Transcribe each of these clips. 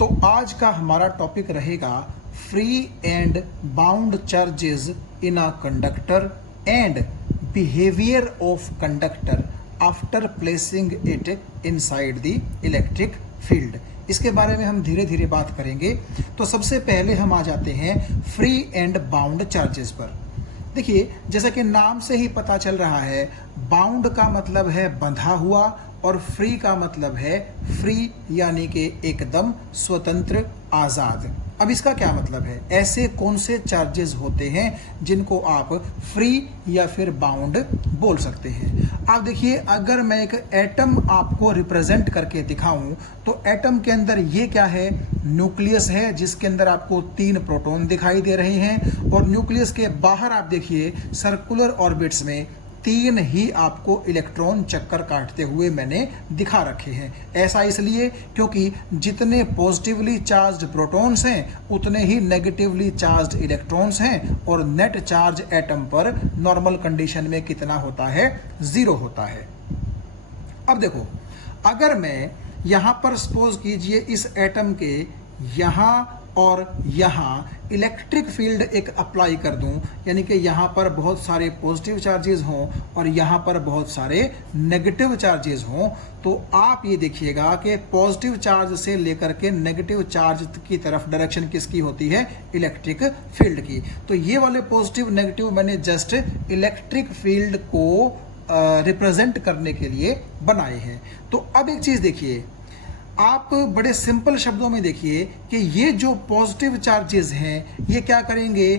तो आज का हमारा टॉपिक रहेगा free and bound charges in a conductor and behaviour of conductor after placing it inside the electric field. इसके बारे में हम धीरे धीरे बात करेंगे। तो सबसे पहले हम आ जाते हैं फ्री एंड बाउंड चार्जेस पर। देखिए, जैसा कि नाम से ही पता चल रहा है, बाउंड का मतलब है बंधा हुआ और फ्री का मतलब है फ्री, यानी कि एकदम स्वतंत्र, आजाद। अब इसका क्या मतलब है? ऐसे कौन से चार्जेस होते हैं जिनको आप फ्री या फिर बाउंड बोल सकते हैं? आप देखिए, अगर मैं एक एटम आपको रिप्रेजेंट करके दिखाऊं तो एटम के अंदर ये क्या है? न्यूक्लियस है, जिसके अंदर आपको 3 प्रोटॉन दिखाई दे रहे हैं और न्यूक्लियस के बाहर आप देखिए सर्कुलर ऑर्बिट्स में 3 ही आपको इलेक्ट्रॉन चक्कर काटते हुए मैंने दिखा रखे हैं। ऐसा इसलिए क्योंकि जितने पॉजिटिवली चार्ज्ड प्रोटॉन्स हैं उतने ही नेगेटिवली चार्ज्ड इलेक्ट्रॉन्स हैं और नेट चार्ज एटम पर नॉर्मल कंडीशन में कितना होता है? 0 होता है। अब देखो, अगर मैं यहां पर सपोज कीजिए इस एटम के यहां और यहाँ इलेक्ट्रिक फील्ड एक अप्लाई कर दूं, यानी कि यहाँ पर बहुत सारे पॉजिटिव चार्जेस हों और यहाँ पर बहुत सारे नेगेटिव चार्जेस हों, तो आप ये देखिएगा कि पॉजिटिव चार्ज से लेकर के नेगेटिव चार्ज की तरफ डायरेक्शन किसकी होती है? इलेक्ट्रिक फील्ड की। तो ये वाले पॉजिटिव नेगेटिव मैंने जस्ट इलेक्ट्रिक फील्ड को रिप्रेजेंट करने के लिए बनाए हैं। तो अब एक चीज देखिए, आप बड़े सिंपल शब्दों में देखिए कि ये जो पॉजिटिव चार्जेस हैं ये क्या करेंगे?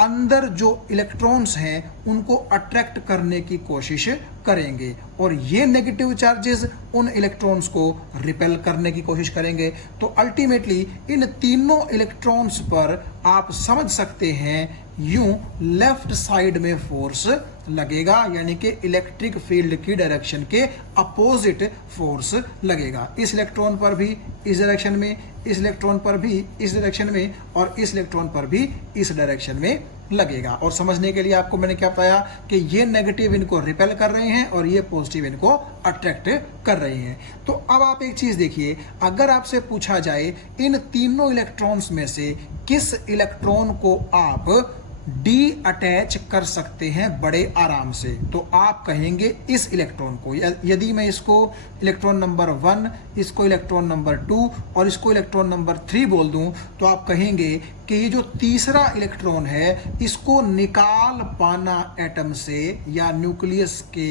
अंदर जो इलेक्ट्रॉन्स हैं उनको अट्रैक्ट करने की कोशिश करेंगे और ये नेगेटिव चार्जेस उन इलेक्ट्रॉन्स को रिपेल करने की कोशिश करेंगे। तो अल्टीमेटली इन तीनों इलेक्ट्रॉन्स पर आप समझ सकते हैं यूं लेफ्ट साइड में फोर्स लगेगा, यानी कि इलेक्ट्रिक फील्ड की डायरेक्शन के अपोजिट फोर्स लगेगा। इस इलेक्ट्रॉन पर भी इस डायरेक्शन में, इस इलेक्ट्रॉन पर भी इस डायरेक्शन में और इस इलेक्ट्रॉन पर भी इस डायरेक्शन में लगेगा। और समझने के लिए आपको मैंने क्या बताया कि ये नेगेटिव इनको रिपेल कर रहे हैं और ये पॉजिटिव इनको अट्रैक्ट कर रहे हैं। तो अब आप एक चीज देखिए, अगर आपसे पूछा जाए इन तीनों इलेक्ट्रॉन्स में से किस इलेक्ट्रॉन को आप डी अटैच कर सकते हैं बड़े आराम से, तो आप कहेंगे इस इलेक्ट्रॉन को। यदि मैं इसको इलेक्ट्रॉन नंबर 1, इसको इलेक्ट्रॉन नंबर 2 और इसको इलेक्ट्रॉन नंबर 3 बोल दूं, तो आप कहेंगे कि ये जो तीसरा इलेक्ट्रॉन है इसको निकाल पाना एटम से या न्यूक्लियस के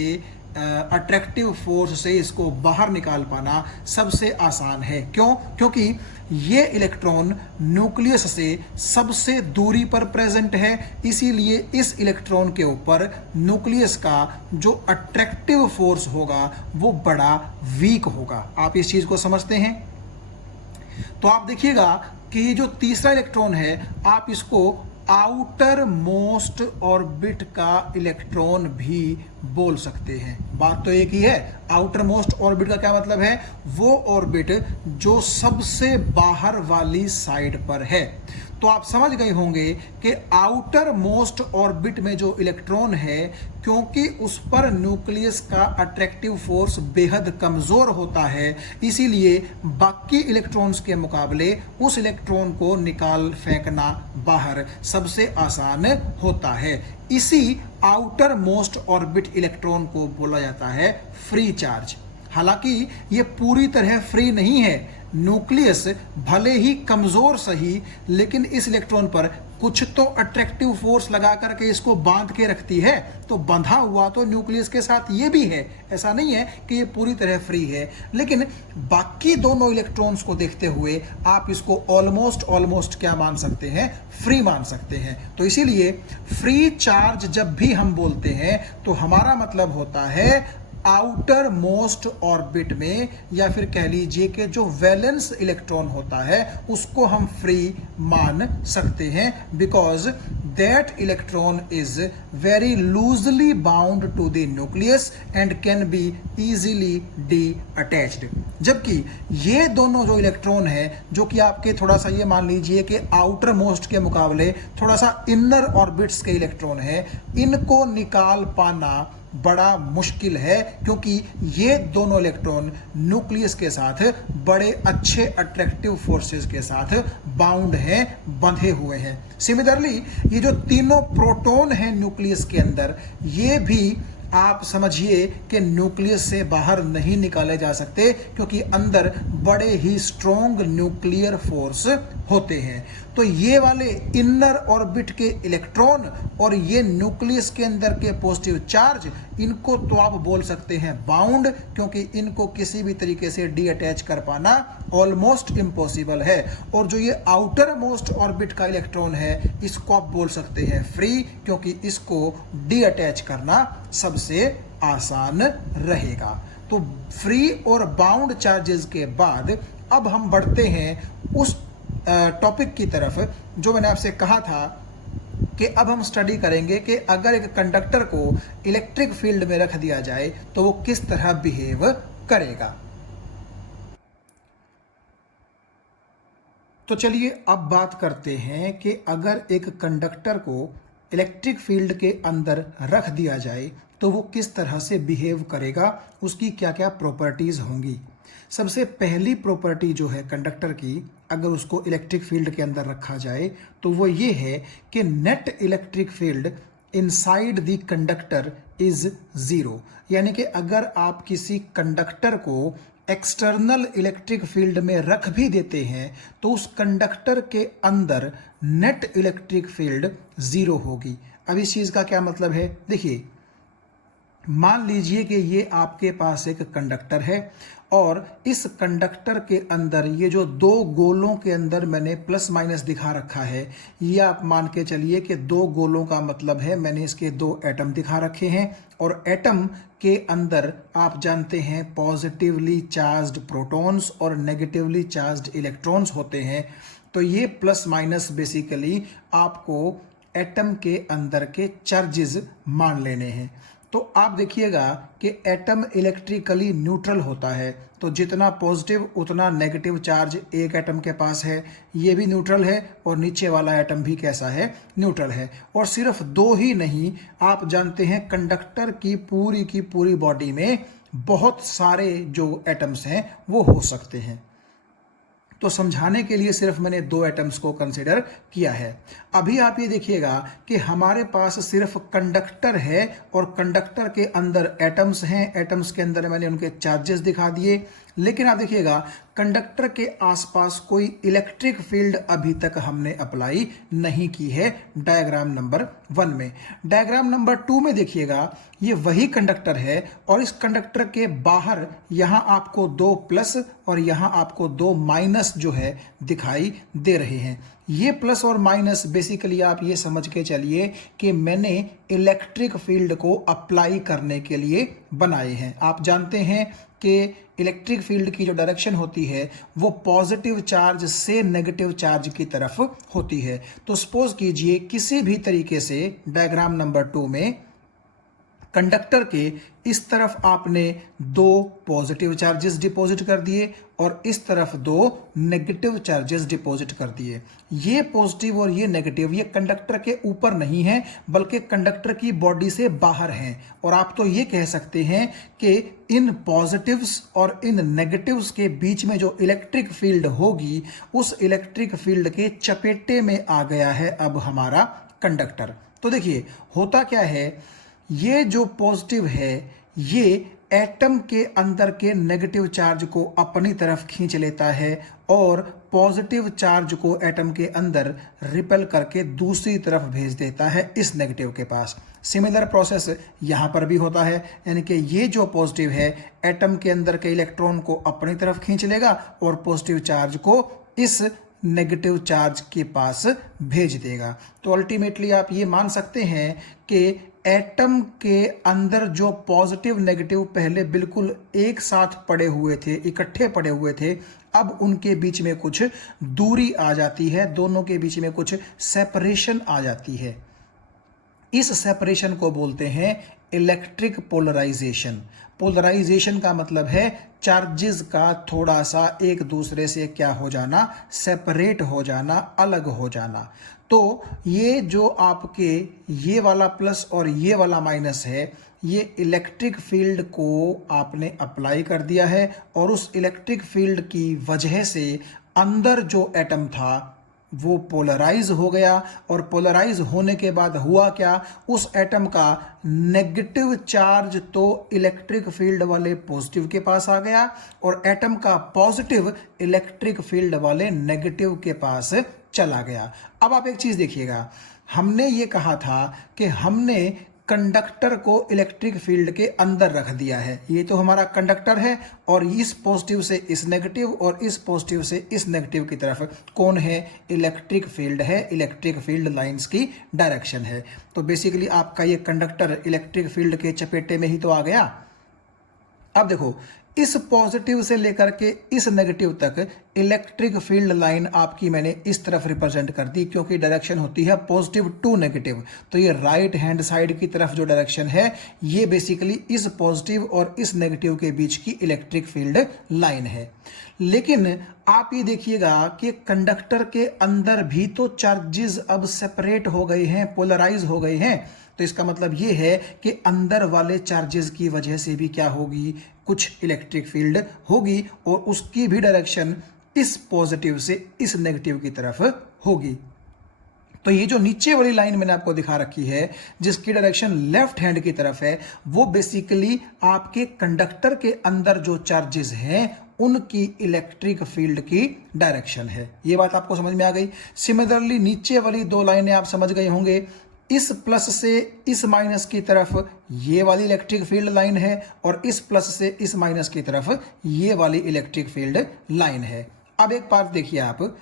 अट्रैक्टिव फोर्स से इसको बाहर निकाल पाना सबसे आसान है। क्यों? क्योंकि ये इलेक्ट्रॉन न्यूक्लियस से सबसे दूरी पर प्रेजेंट है, इसीलिए इस इलेक्ट्रॉन के ऊपर न्यूक्लियस का जो अट्रैक्टिव फोर्स होगा वो बड़ा वीक होगा। आप इस चीज को समझते हैं? तो आप देखिएगा कि ये जो तीसरा इलेक्ट्रॉन है आप इसको आउटर मोस्ट ऑर्बिट का इलेक्ट्रॉन भी बोल सकते हैं। बात तो एक ही है। आउटर मोस्ट ऑर्बिट का क्या मतलब है? वो ऑर्बिट जो सबसे बाहर वाली साइड पर है। तो आप समझ गए होंगे कि आउटर मोस्ट ऑर्बिट में जो इलेक्ट्रॉन है, क्योंकि उस पर न्यूक्लियस का अट्रैक्टिव फोर्स बेहद कमजोर होता है, इसीलिए बाकी इलेक्ट्रॉन्स के मुकाबले उस इलेक्ट्रॉन को निकाल फेंकना बाहर सबसे आसान होता है। इसी आउटर मोस्ट ऑर्बिट इलेक्ट्रॉन को बोला जाता है फ्री चार्ज। हालांकि ये पूरी तरह फ्री नहीं है। न्यूक्लियस भले ही कमजोर सही, लेकिन इस इलेक्ट्रॉन पर कुछ तो अट्रैक्टिव फोर्स लगा करके इसको बांध के रखती है। तो बंधा हुआ तो न्यूक्लियस के साथ ये भी है। ऐसा नहीं है कि ये पूरी तरह फ्री है, लेकिन बाकी दोनों इलेक्ट्रॉन्स को देखते हुए आप इसको ऑलमोस्ट क्या मान सकते हैं? फ्री मान सकते हैं। तो इसीलिए फ्री चार्ज जब भी हम बोलते हैं तो हमारा मतलब होता है आउटर मोस्ट ऑर्बिट में, या फिर कह लीजिए कि जो वैलेंस इलेक्ट्रॉन होता है उसको हम फ्री मान सकते हैं, because that electron is very loosely bound to the nucleus and can be easily detached. जबकि ये दोनों जो इलेक्ट्रॉन है, जो कि आपके थोड़ा सा ये मान लीजिए कि आउटर मोस्ट के मुकाबले थोड़ा सा इनर ऑर्बिट्स के इलेक्ट्रॉन है, इनको निकाल पाना बड़ा मुश्किल है, क्योंकि ये दोनों इलेक्ट्रॉन न्यूक्लियस के साथ बड़े अच्छे अट्रैक्टिव फोर्सेस के साथ बाउंड हैं, बंधे हुए हैं। सिमिलरली ये जो तीनों प्रोटॉन हैं न्यूक्लियस के अंदर, ये भी आप समझिए कि न्यूक्लियस से बाहर नहीं निकाले जा सकते, क्योंकि अंदर बड़े ही स्ट्रॉन्ग न्यूक्लियर फोर्स होते हैं। तो ये वाले इनर ऑर्बिट के इलेक्ट्रॉन और ये न्यूक्लियस के अंदर के पॉजिटिव चार्ज, इनको तो आप बोल सकते हैं बाउंड, क्योंकि इनको किसी भी तरीके से डी अटैच कर पाना ऑलमोस्ट इम्पॉसिबल है। और जो ये आउटर मोस्ट ऑर्बिट का इलेक्ट्रॉन है, इसको आप बोल सकते हैं फ्री, क्योंकि इसको डी अटैच करना सबसे आसान रहेगा। तो फ्री और बाउंड चार्जेस के बाद अब हम बढ़ते हैं उस टॉपिक की तरफ जो मैंने आपसे कहा था कि अब हम स्टडी करेंगे कि अगर एक कंडक्टर को इलेक्ट्रिक फील्ड में रख दिया जाए तो वो किस तरह बिहेव करेगा। तो चलिए अब बात करते हैं कि अगर एक कंडक्टर को इलेक्ट्रिक फील्ड के अंदर रख दिया जाए तो वो किस तरह से बिहेव करेगा, उसकी क्या क्या प्रॉपर्टीज होंगी। सबसे पहली प्रॉपर्टी जो है कंडक्टर की, अगर उसको इलेक्ट्रिक फील्ड के अंदर रखा जाए तो वो ये है कि net electric field inside the conductor is zero. यानी कि अगर आप किसी कंडक्टर को एक्सटर्नल इलेक्ट्रिक फील्ड में रख भी देते हैं तो उस कंडक्टर के अंदर नेट इलेक्ट्रिक फील्ड जीरो होगी। अब इस चीज का क्या मतलब है, देखिए मान लीजिए कि ये आपके पास एक कंडक्टर है और इस कंडक्टर के अंदर ये जो दो गोलों के अंदर मैंने प्लस माइनस दिखा रखा है, ये आप मान के चलिए कि दो गोलों का मतलब है मैंने इसके दो एटम दिखा रखे हैं और एटम के अंदर आप जानते हैं पॉजिटिवली चार्ज्ड प्रोटॉन्स और नेगेटिवली चार्ज्ड इलेक्ट्रॉन्स होते हैं। तो ये प्लस माइनस बेसिकली आपको एटम के अंदर के चार्जेस मान लेने हैं। तो आप देखिएगा कि एटम इलेक्ट्रिकली न्यूट्रल होता है, तो जितना पॉजिटिव उतना नेगेटिव चार्ज एक एटम के पास है, ये भी न्यूट्रल है और नीचे वाला एटम भी कैसा है, न्यूट्रल है। और सिर्फ दो ही नहीं, आप जानते हैं कंडक्टर की पूरी बॉडी में बहुत सारे जो एटम्स हैं वो हो सकते हैं। तो समझाने के लिए सिर्फ मैंने दो एटम्स को कंसिडर किया है। अभी आप ये देखिएगा कि हमारे पास सिर्फ कंडक्टर है और कंडक्टर के अंदर एटम्स हैं, एटम्स के अंदर मैंने उनके चार्जेस दिखा दिए, लेकिन आप देखिएगा कंडक्टर के आसपास कोई इलेक्ट्रिक फील्ड अभी तक हमने अप्लाई नहीं की है डायग्राम नंबर 1 में। डायग्राम नंबर 2 में देखिएगा ये वही कंडक्टर है और इस कंडक्टर के बाहर यहां आपको दो प्लस और यहां आपको दो माइनस जो है दिखाई दे रहे हैं। ये प्लस और माइनस बेसिकली आप ये समझ के चलिए कि मैंने इलेक्ट्रिक फील्ड को अप्लाई करने के लिए बनाए हैं। आप जानते हैं कि इलेक्ट्रिक फील्ड की जो डायरेक्शन होती है वो पॉजिटिव चार्ज से नेगेटिव चार्ज की तरफ होती है। तो सपोज कीजिए किसी भी तरीके से डायग्राम नंबर 2 में कंडक्टर के इस तरफ आपने दो पॉजिटिव चार्जेस डिपॉजिट कर दिए और इस तरफ दो नेगेटिव चार्जेस डिपॉजिट कर दिए। ये पॉजिटिव और ये नेगेटिव ये कंडक्टर के ऊपर नहीं है बल्कि कंडक्टर की बॉडी से बाहर हैं। और आप तो ये कह सकते हैं कि इन पॉजिटिव्स और इन नेगेटिव्स के बीच में जो इलेक्ट्रिक फील्ड होगी उस इलेक्ट्रिक फील्ड के चपेटे में आ गया है अब हमारा कंडक्टर। तो देखिए होता क्या है, ये जो पॉजिटिव है ये एटम के अंदर के नेगेटिव चार्ज को अपनी तरफ खींच लेता है और पॉजिटिव चार्ज को एटम के अंदर रिपेल करके दूसरी तरफ भेज देता है इस नेगेटिव के पास। सिमिलर प्रोसेस यहाँ पर भी होता है, यानी कि ये जो पॉजिटिव है एटम के अंदर के इलेक्ट्रॉन को अपनी तरफ खींच लेगा और पॉजिटिव चार्ज को इस नेगेटिव चार्ज के पास भेज देगा। तो अल्टीमेटली आप ये मान सकते हैं कि एटम के अंदर जो पॉजिटिव नेगेटिव पहले बिल्कुल एक साथ पड़े हुए थे, इकट्ठे पड़े हुए थे, अब उनके बीच में कुछ दूरी आ जाती है, दोनों के बीच में कुछ सेपरेशन आ जाती है। इस सेपरेशन को बोलते हैं इलेक्ट्रिक पोलराइजेशन। पोलराइजेशन का मतलब है चार्जेस का थोड़ा सा एक दूसरे से क्या हो जाना, सेपरेट हो जाना, अलग हो जाना। तो ये जो आपके ये वाला प्लस और ये वाला माइनस है, ये इलेक्ट्रिक फील्ड को आपने अप्लाई कर दिया है और उस इलेक्ट्रिक फील्ड की वजह से अंदर जो एटम था वो पोलराइज हो गया, और पोलराइज होने के बाद हुआ क्या, उस एटम का नेगेटिव चार्ज तो इलेक्ट्रिक फील्ड वाले पॉजिटिव के पास आ गया और एटम का पॉजिटिव इलेक्ट्रिक फील्ड वाले नेगेटिव के पास चला गया। अब आप एक चीज देखिएगा, हमने ये कहा था कि हमने कंडक्टर को इलेक्ट्रिक फील्ड के अंदर रख दिया है। ये तो हमारा कंडक्टर है और इस पॉजिटिव से इस नेगेटिव और इस पॉजिटिव से इस नेगेटिव की तरफ कौन है, इलेक्ट्रिक फील्ड है, इलेक्ट्रिक फील्ड लाइंस की डायरेक्शन है। तो बेसिकली आपका ये कंडक्टर इलेक्ट्रिक फील्ड के चपेटे में ही तो आ गया। अब देखो, इस पॉजिटिव से लेकर के इस नेगेटिव तक इलेक्ट्रिक फील्ड लाइन आपकी मैंने इस तरफ रिप्रेजेंट कर दी, क्योंकि डायरेक्शन होती है पॉजिटिव टू नेगेटिव। तो ये राइट हैंड साइड की तरफ जो डायरेक्शन है ये बेसिकली इस पॉजिटिव और इस नेगेटिव के बीच की इलेक्ट्रिक फील्ड लाइन है। लेकिन आप ये देखिएगा कि कंडक्टर के अंदर भी तो चार्जेस अब सेपरेट हो गए हैं, पोलराइज हो गए हैं। तो इसका मतलब ये है कि अंदर वाले चार्जेस की वजह से भी क्या होगी, कुछ इलेक्ट्रिक फील्ड होगी और उसकी भी डायरेक्शन इस पॉजिटिव से इस नेगेटिव की तरफ होगी। तो ये जो नीचे वाली लाइन मैंने आपको दिखा रखी है जिसकी डायरेक्शन लेफ्ट हैंड की तरफ है, वो बेसिकली आपके कंडक्टर के अंदर जो चार्जेस हैं उनकी इलेक्ट्रिक फील्ड की डायरेक्शन है। ये बात आपको समझ में आ गई। सिमिलरली नीचे वाली दो लाइनें आप समझ गए होंगे, इस प्लस से इस माइनस की तरफ ये वाली इलेक्ट्रिक फील्ड लाइन है और इस प्लस से इस माइनस की तरफ ये वाली इलेक्ट्रिक फील्ड लाइन है। अब एक बात देखिए आप,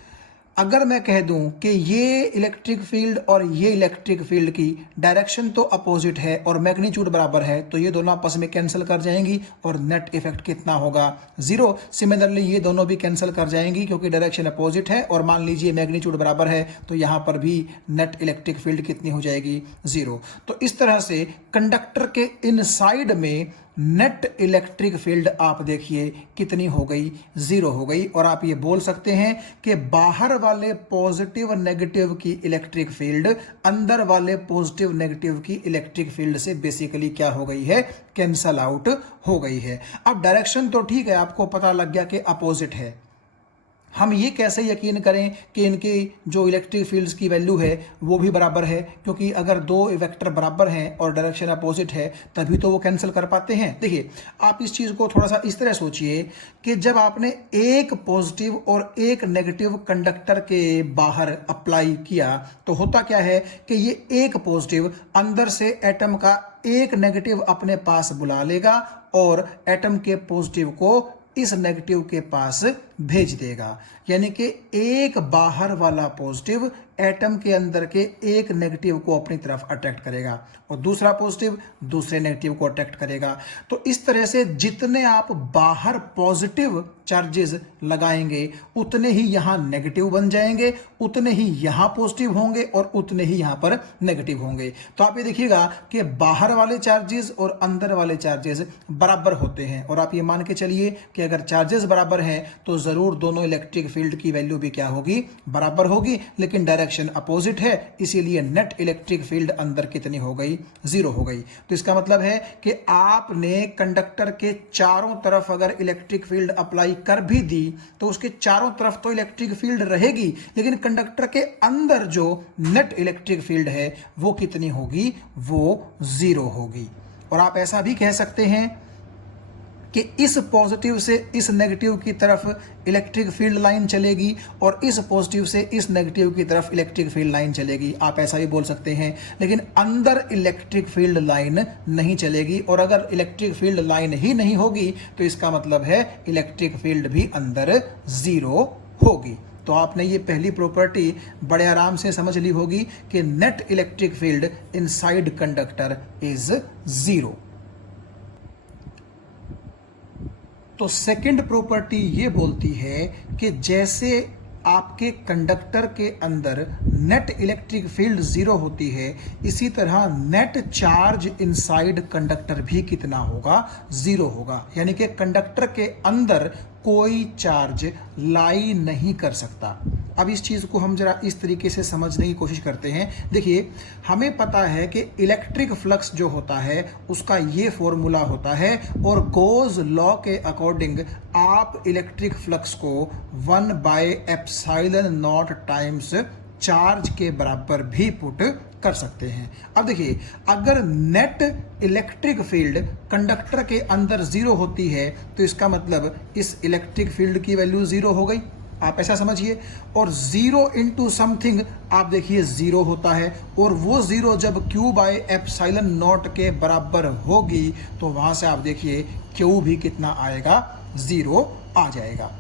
अगर मैं कह दूं कि ये इलेक्ट्रिक फील्ड और ये इलेक्ट्रिक फील्ड की डायरेक्शन तो अपोजिट है और मैग्नीट्यूड बराबर है, तो ये दोनों आपस में कैंसिल कर जाएंगी और नेट इफेक्ट कितना होगा, 0। सिमिलरली ये दोनों भी कैंसिल कर जाएंगी क्योंकि डायरेक्शन अपोजिट है और मान लीजिए मैग्नीट्यूड बराबर है, तो यहाँ पर भी नेट इलेक्ट्रिक फील्ड कितनी हो जाएगी, 0। तो इस तरह से कंडक्टर के इनसाइड में नेट इलेक्ट्रिक फील्ड आप देखिए कितनी हो गई, 0 हो गई। और आप ये बोल सकते हैं कि बाहर वाले पॉजिटिव नेगेटिव की इलेक्ट्रिक फील्ड अंदर वाले पॉजिटिव नेगेटिव की इलेक्ट्रिक फील्ड से बेसिकली क्या हो गई है, कैंसल आउट हो गई है। अब डायरेक्शन तो ठीक है, आपको पता लग गया कि अपोजिट है। हम ये कैसे यकीन करें कि इनकी जो इलेक्ट्रिक फील्ड्स की वैल्यू है वो भी बराबर है, क्योंकि अगर दो वेक्टर बराबर हैं और डायरेक्शन अपोजिट है तभी तो वो कैंसिल कर पाते हैं। देखिए, आप इस चीज़ को थोड़ा सा इस तरह सोचिए कि जब आपने एक पॉजिटिव और एक नेगेटिव कंडक्टर के बाहर अप्लाई किया तो होता क्या है कि ये एक पॉजिटिव अंदर से एटम का एक नेगेटिव अपने पास बुला लेगा और एटम के पॉजिटिव को इस नेगेटिव के पास भेज देगा। यानी कि एक बाहर वाला पॉजिटिव एटम के अंदर के एक नेगेटिव को अपनी तरफ अट्रैक्ट करेगा और दूसरा पॉजिटिव दूसरे नेगेटिव को अट्रैक्ट करेगा। तो इस तरह से जितने आप बाहर पॉजिटिव चार्जेस लगाएंगे उतने ही यहां नेगेटिव बन जाएंगे, उतने ही यहां पॉजिटिव होंगे और उतने ही यहां पर नेगेटिव होंगे। तो आप ये देखिएगा कि बाहर वाले चार्जेस और अंदर वाले चार्जेस बराबर होते हैं और आप ये मान के चलिए कि अगर चार्जेस बराबर हैं तो जरूर दोनों इलेक्ट्रिक फील्ड की वैल्यू भी क्या होगी, बराबर होगी। लेकिन डायरेक्शन अपोजिट है, इसीलिए नेट इलेक्ट्रिक फील्ड अंदर कितनी हो गई, 0 हो गई। तो इसका मतलब है कि आपने कंडक्टर के चारों तरफ अगर इलेक्ट्रिक फील्ड अप्लाई कर भी दी तो उसके चारों तरफ तो इलेक्ट्रिक फील्ड रहेगी, लेकिन कंडक्टर के अंदर जो नेट इलेक्ट्रिक फील्ड है वो कितनी होगी, वो 0 होगी। और आप ऐसा भी कह सकते हैं कि इस पॉजिटिव से इस नेगेटिव की तरफ इलेक्ट्रिक फील्ड लाइन चलेगी और इस पॉजिटिव से इस नेगेटिव की तरफ इलेक्ट्रिक फील्ड लाइन चलेगी, आप ऐसा भी बोल सकते हैं। लेकिन अंदर इलेक्ट्रिक फील्ड लाइन नहीं चलेगी और अगर इलेक्ट्रिक फील्ड लाइन ही नहीं होगी तो इसका मतलब है इलेक्ट्रिक फील्ड भी अंदर 0 होगी। तो आपने ये पहली प्रॉपर्टी बड़े आराम से समझ ली होगी कि net electric field inside conductor is 0। तो सेकंड प्रॉपर्टी ये बोलती है कि जैसे आपके कंडक्टर के अंदर नेट इलेक्ट्रिक फील्ड 0 होती है, इसी तरह नेट चार्ज इनसाइड कंडक्टर भी कितना होगा, 0 होगा। यानी कि कंडक्टर के अंदर कोई चार्ज लाई नहीं कर सकता। अब इस चीज़ को हम जरा इस तरीके से समझने की कोशिश करते हैं। देखिए, हमें पता है कि इलेक्ट्रिक फ्लक्स जो होता है उसका ये फॉर्मूला होता है, और गोज लॉ के अकॉर्डिंग आप इलेक्ट्रिक फ्लक्स को 1/ε0 टाइम्स चार्ज के बराबर भी पुट कर सकते हैं। अब देखिए, अगर नेट इलेक्ट्रिक फील्ड कंडक्टर के अंदर जीरो होती है तो इसका मतलब इस इलेक्ट्रिक फील्ड की वैल्यू जीरो हो गई, आप ऐसा समझिए। और जीरो इंटू समथिंग आप देखिए जीरो होता है, और वो जीरो जब Q/ε0 के बराबर होगी तो वहां से आप देखिए Q भी कितना आएगा, जीरो आ जाएगा।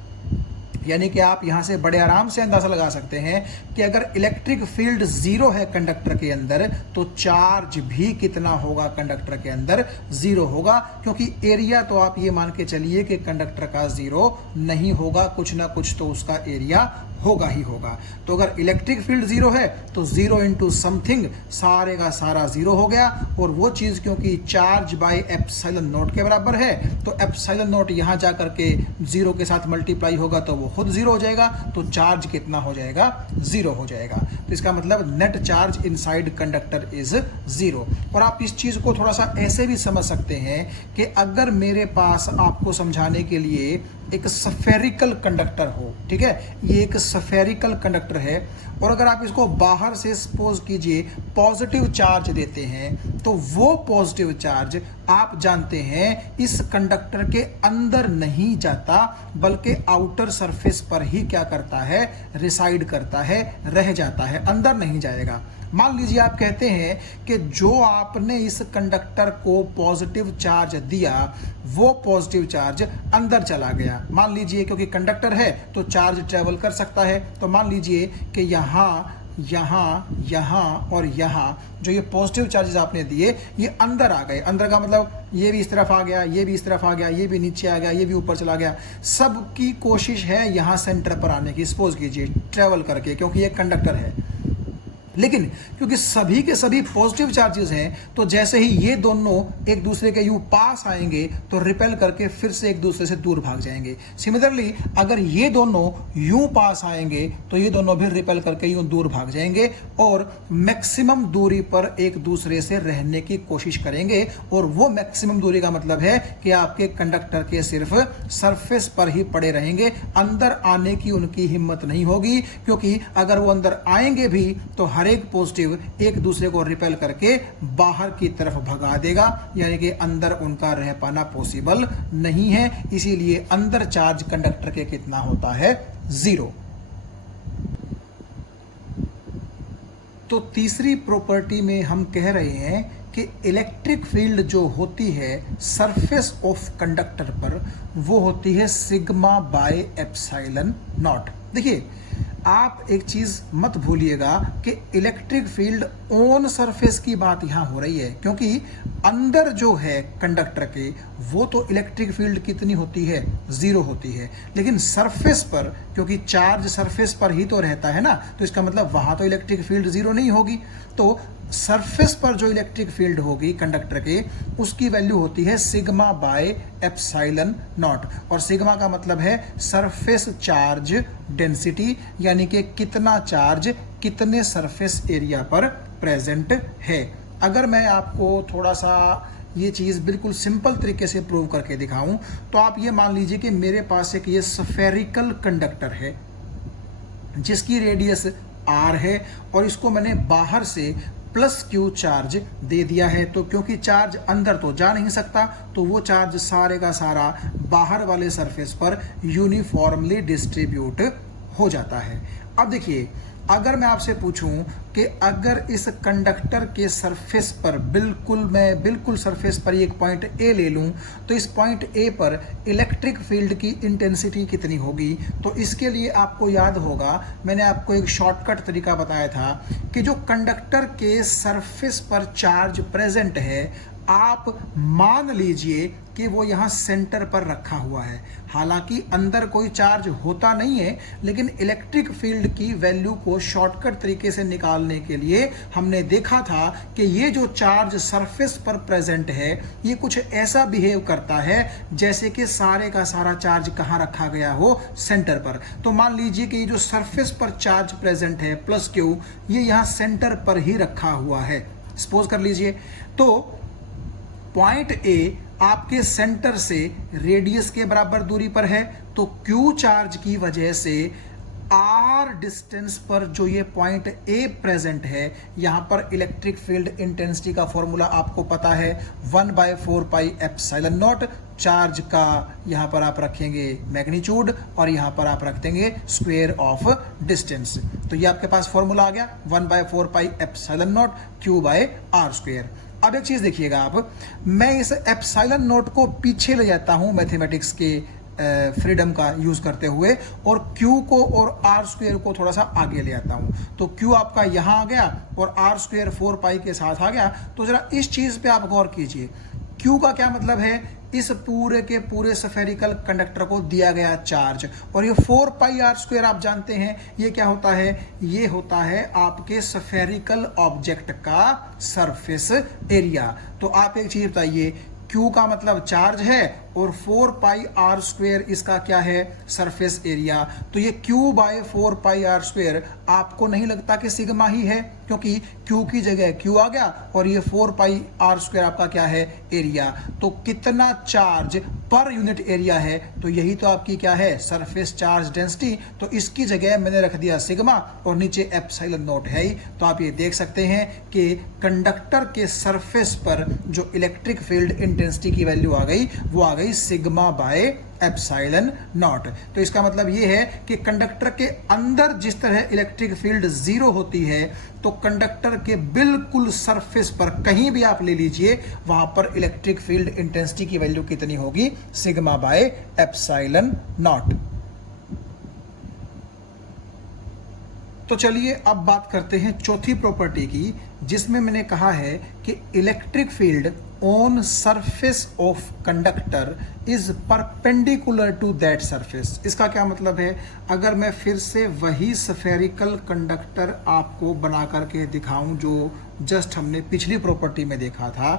यानी कि आप यहाँ से बड़े आराम से अंदाजा लगा सकते हैं कि अगर इलेक्ट्रिक फील्ड जीरो है कंडक्टर के अंदर तो चार्ज भी कितना होगा, कंडक्टर के अंदर जीरो होगा, क्योंकि एरिया तो आप ये मान के चलिए कि कंडक्टर का जीरो नहीं होगा, कुछ ना कुछ तो उसका एरिया होगा ही होगा। तो अगर इलेक्ट्रिक फील्ड जीरो है तो जीरो इंटू समथिंग सारे का सारा जीरो हो गया, और वो चीज क्योंकि चार्ज बाय ε0 के बराबर है तो ε0 यहां जाकर के जीरो के साथ मल्टीप्लाई होगा तो वो खुद जीरो हो जाएगा, तो चार्ज कितना हो जाएगा, जीरो हो जाएगा। तो इसका मतलब net charge inside conductor is zero. और आप इस चीज को थोड़ा सा ऐसे भी समझ सकते हैं कि अगर मेरे पास आपको समझाने के लिए एक स्फेरिकल कंडक्टर हो, ठीक है, ये एक स्फेरिकल कंडक्टर है, और अगर आप इसको बाहर से सपोज कीजिए पॉजिटिव चार्ज देते हैं तो वो पॉजिटिव चार्ज आप जानते हैं इस कंडक्टर के अंदर नहीं जाता बल्कि आउटर सरफेस पर ही क्या करता है, रिसाइड करता है, रह जाता है, अंदर नहीं जाएगा। मान लीजिए आप कहते हैं कि जो आपने इस कंडक्टर को पॉजिटिव चार्ज दिया वो पॉजिटिव चार्ज अंदर चला गया। मान लीजिए क्योंकि कंडक्टर है तो चार्ज ट्रेवल कर सकता है, तो मान लीजिए कि यहाँ यहाँ यहाँ और यहाँ जो ये पॉजिटिव चार्जेस आपने दिए ये अंदर आ गए। अंदर का मतलब ये भी इस तरफ आ गया, ये भी इस तरफ आ गया, ये भी नीचे आ गया, ये भी ऊपर चला गया। सबकी कोशिश है यहाँ सेंटर पर आने की, सपोज कीजिए ट्रेवल करके, क्योंकि ये कंडक्टर है। लेकिन क्योंकि सभी के सभी पॉजिटिव चार्जेस हैं तो जैसे ही ये दोनों एक दूसरे के यूं पास आएंगे तो रिपेल करके फिर से एक दूसरे से दूर भाग जाएंगे। सिमिलरली अगर ये दोनों यूं पास आएंगे तो ये दोनों भी रिपेल करके यूं दूर भाग जाएंगे और मैक्सिमम दूरी पर एक दूसरे से रहने की कोशिश करेंगे। और वो मैक्सिमम दूरी का मतलब है कि आपके कंडक्टर के सिर्फ सरफेस पर ही पड़े रहेंगे, अंदर आने की उनकी हिम्मत नहीं होगी, क्योंकि अगर वो अंदर आएंगे भी तो हर एक पॉजिटिव एक दूसरे को रिपेल करके बाहर की तरफ भगा देगा, यानी कि अंदर उनका रह पाना पॉसिबल नहीं है। इसीलिए अंदर चार्ज कंडक्टर के कितना होता है, जीरो। तो तीसरी प्रॉपर्टी में हम कह रहे हैं कि इलेक्ट्रिक फील्ड जो होती है सरफेस ऑफ कंडक्टर पर वो होती है सिग्मा बाय एप्सिलॉन नॉट। देखिए, आप एक चीज मत भूलिएगा कि इलेक्ट्रिक फील्ड ऑन सरफेस की बात यहां हो रही है, क्योंकि अंदर जो है कंडक्टर के वो तो इलेक्ट्रिक फील्ड कितनी होती है, जीरो होती है। लेकिन सरफेस पर क्योंकि चार्ज सरफेस पर ही तो रहता है ना, तो इसका मतलब वहां तो इलेक्ट्रिक फील्ड जीरो नहीं होगी। तो सरफेस पर जो इलेक्ट्रिक फील्ड होगी कंडक्टर के उसकी वैल्यू होती है सिग्मा बाय एप्सिलॉन नॉट। और सिग्मा का मतलब है सरफेस चार्ज डेंसिटी, यानी कि कितना चार्ज कितने सरफेस एरिया पर प्रेजेंट है। अगर मैं आपको थोड़ा सा ये चीज़ बिल्कुल सिंपल तरीके से प्रूव करके दिखाऊं तो आप ये मान लीजिए कि मेरे पास एक ये स्फेरिकल कंडक्टर है जिसकी रेडियस r है और इसको मैंने बाहर से प्लस क्यू चार्ज दे दिया है। तो क्योंकि चार्ज अंदर तो जा नहीं सकता तो वो चार्ज सारे का सारा बाहर वाले सरफेस पर यूनिफॉर्मली डिस्ट्रीब्यूट हो जाता है। अब देखिए, अगर मैं आपसे पूछूं कि अगर इस कंडक्टर के सरफेस पर बिल्कुल सरफेस पर एक पॉइंट ए ले लूं तो इस पॉइंट ए पर इलेक्ट्रिक फील्ड की इंटेंसिटी कितनी होगी, तो इसके लिए आपको याद होगा मैंने आपको एक शॉर्टकट तरीका बताया था कि जो कंडक्टर के सरफेस पर चार्ज प्रेजेंट है आप मान लीजिए कि वो यहाँ सेंटर पर रखा हुआ है, हालांकि अंदर कोई चार्ज होता नहीं है, लेकिन इलेक्ट्रिक फील्ड की वैल्यू को शॉर्टकट तरीके से निकालने के लिए हमने देखा था कि ये जो चार्ज सरफेस पर प्रेजेंट है ये कुछ ऐसा बिहेव करता है जैसे कि सारे का सारा चार्ज कहाँ रखा गया हो, सेंटर पर। तो मान लीजिए कि ये जो सरफेस पर चार्ज प्रेजेंट है प्लस क्यू, ये यहाँ सेंटर पर ही रखा हुआ है। सपोज कर लीजिए तो पॉइंट ए आपके सेंटर से रेडियस के बराबर दूरी पर है, तो क्यू चार्ज की वजह से आर डिस्टेंस पर जो ये पॉइंट ए प्रेजेंट है, यहां पर इलेक्ट्रिक फील्ड इंटेंसिटी का फॉर्मूला आपको पता है 1/4 पाई एप्सिलॉन नॉट। चार्ज का यहां पर आप रखेंगे मैग्नीट्यूड और यहां पर आप रख देंगे स्क्वायर ऑफ डिस्टेंस। तो ये आपके पास फॉर्मूला आ गया 1/4 pi epsilon not q by r square. अब एक चीज देखिएगा आप, मैं इस एप्सिलॉन नॉट को पीछे ले जाता हूं मैथमेटिक्स के फ्रीडम का यूज करते हुए, और Q को और आर स्क्वायर को थोड़ा सा आगे ले आता हूं। तो Q आपका यहां आ गया और आर स्क्वायर 4 पाई के साथ आ गया। तो जरा इस चीज पे आप गौर कीजिए, Q का क्या मतलब है, इस पूरे के पूरे स्फेरिकल कंडक्टर को दिया गया चार्ज, और ये 4 पाई आर स्क्वायर आप जानते हैं ये क्या होता है, ये होता है आपके स्फेरिकल ऑब्जेक्ट का सरफेस एरिया। तो आप एक चीज बताइए, Q का मतलब चार्ज है और 4 पाई आर स्क्वायर इसका क्या है, सरफेस एरिया। तो ये Q by 4 pi r square आपको नहीं लगता कि सिग्मा ही है, क्योंकि Q की जगह Q आ गया और ये 4 पाई आर स्क्वायर आपका क्या है, एरिया। तो कितना चार्ज पर यूनिट एरिया है, तो यही तो आपकी क्या है, सरफेस चार्ज डेंसिटी। तो इसकी जगह मैंने रख दिया सिग्मा और नीचे एप्सिलॉन नॉट है ही। तो आप ये देख सकते हैं कि कंडक्टर के सरफेस पर जो इलेक्ट्रिक फील्ड इंटेंसिटी की वैल्यू आ गई वो आ गई सिग्मा बाय एप्सिलॉन नॉट। तो इसका मतलब ये है कि कंडक्टर के अंदर जिस तरह इलेक्ट्रिक फील्ड जीरो होती है, तो कंडक्टर के बिल्कुल सरफेस पर कहीं भी आप ले लीजिए, वहां पर इलेक्ट्रिक फील्ड इंटेंसिटी की वैल्यू कितनी होगी, सिग्मा बाय एप्सिलॉन नॉट। तो चलिए अब बात करते हैं चौथी प्रॉपर्टी की, जिसमें मैंने कहा है कि electric field on surface of conductor is perpendicular to that surface. इसका क्या मतलब है, अगर मैं फिर से वही स्फेरिकल कंडक्टर आपको बना करके दिखाऊं जो जस्ट हमने पिछली प्रॉपर्टी में देखा था,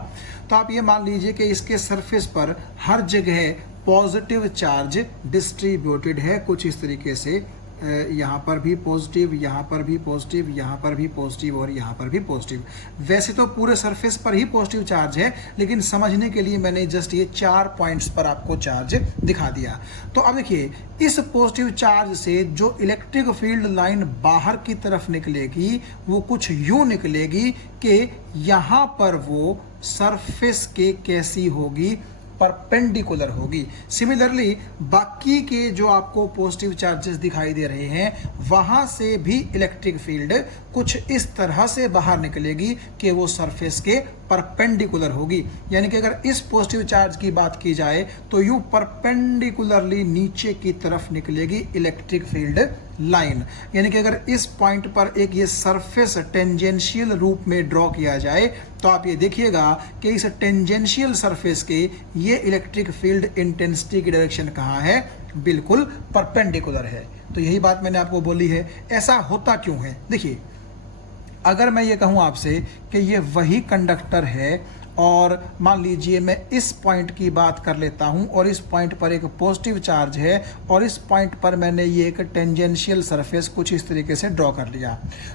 तो आप ये मान लीजिए कि इसके सरफेस पर हर जगह पॉजिटिव चार्ज डिस्ट्रीब्यूटेड है, कुछ इस तरीके से, यहाँ पर भी पॉजिटिव, यहाँ पर भी पॉजिटिव, यहाँ पर भी पॉजिटिव और यहाँ पर भी पॉजिटिव। वैसे तो पूरे सरफेस पर ही पॉजिटिव चार्ज है, लेकिन समझने के लिए मैंने जस्ट ये 4 पॉइंट्स पर आपको चार्ज दिखा दिया। तो अब देखिए, इस पॉजिटिव चार्ज से जो इलेक्ट्रिक फील्ड लाइन बाहर की तरफ निकलेगी वो कुछ यूं निकलेगी कि यहाँ पर वो सरफेस के कैसी होगी, परपेंडिकुलर होगी। सिमिलरली बाकी के जो आपको पॉजिटिव चार्जेस दिखाई दे रहे हैं, वहां से भी इलेक्ट्रिक फील्ड कुछ इस तरह से बाहर निकलेगी कि वो सरफेस के परपेंडिकुलर होगी। यानी कि अगर इस पॉजिटिव चार्ज की बात की जाए तो यूं परपेंडिकुलरली नीचे की तरफ निकलेगी इलेक्ट्रिक फील्ड लाइन। यानी कि अगर इस पॉइंट पर एक ये सरफेस टेंजेंशियल रूप में ड्रॉ किया जाए, तो आप ये देखिएगा कि इस टेंजेंशियल सरफेस के ये इलेक्ट्रिक फील्ड इंटेंसिटी की डायरेक्शन कहाँ है, बिल्कुल परपेंडिकुलर है। तो यही बात मैंने आपको बोली है। ऐसा होता क्यों है, देखिए, अगर मैं ये कहूँ आपसे कि ये वही कंडक्टर है और मान लीजिए मैं इस पॉइंट की बात कर लेता हूं और इस पॉइंट पर एक पॉजिटिव चार्ज है और इस पॉइंट पर मैंने ये एक टेंजेंशियल सरफेस कुछ इस तरीके से ड्रॉ कर लिया,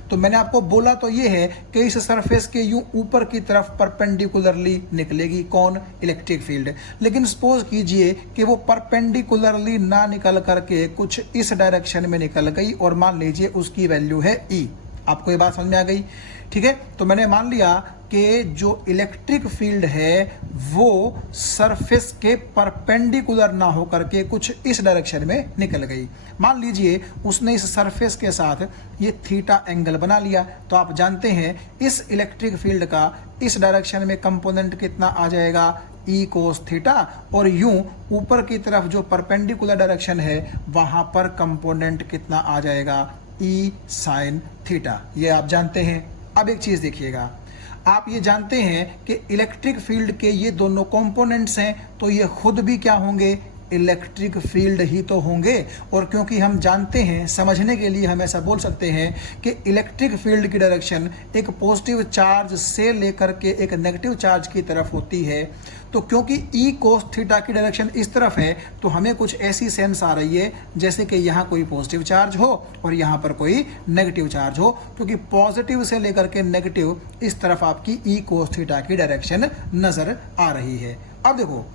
तो मैंने आपको बोला तो ये है कि इस सरफेस के यूं ऊपर की तरफ परपेंडिकुलरली निकलेगी कौन, इलेक्ट्रिक फील्ड। लेकिन सपोज कीजिए कि वो परपेंडिकुलरली ना निकल करके कुछ इस डायरेक्शन में निकल गई और मान लीजिए उसकी वैल्यू है E। आपको ये बात समझ में आ गई, ठीक है। तो मैंने मान लिया कि जो इलेक्ट्रिक फील्ड है वो सरफेस के परपेंडिकुलर ना होकर के कुछ इस डायरेक्शन में निकल गई। मान लीजिए उसने इस सरफेस के साथ ये थीटा एंगल बना लिया, तो आप जानते हैं इस इलेक्ट्रिक फील्ड का इस डायरेक्शन में कंपोनेंट कितना आ जाएगा, E कोस थीटा, और यूं ऊपर की तरफ जो परपेंडिकुलर डायरेक्शन है वहां पर कंपोनेंट कितना आ जाएगा, E साइन थीटा। ये आप जानते हैं। अब एक चीज देखिएगा, आप ये जानते हैं कि इलेक्ट्रिक फील्ड के ये दोनों कंपोनेंट्स हैं, तो ये खुद भी क्या होंगे, इलेक्ट्रिक फील्ड ही तो होंगे। और क्योंकि हम जानते हैं, समझने के लिए हम ऐसा बोल सकते हैं कि इलेक्ट्रिक फील्ड की डायरेक्शन एक पॉजिटिव चार्ज से लेकर के एक नेगेटिव चार्ज की तरफ होती है, तो क्योंकि ई कोस थीटा की डायरेक्शन इस तरफ है, तो हमें कुछ ऐसी सेंस आ रही है जैसे कि यहाँ कोई पॉजिटिव चार्ज हो और यहाँ पर कोई नेगेटिव चार्ज हो, क्योंकि पॉजिटिव से लेकर के नेगेटिव इस तरफ आपकी ई कोस थीटा की डायरेक्शन नजर आ रही है। अब देखो,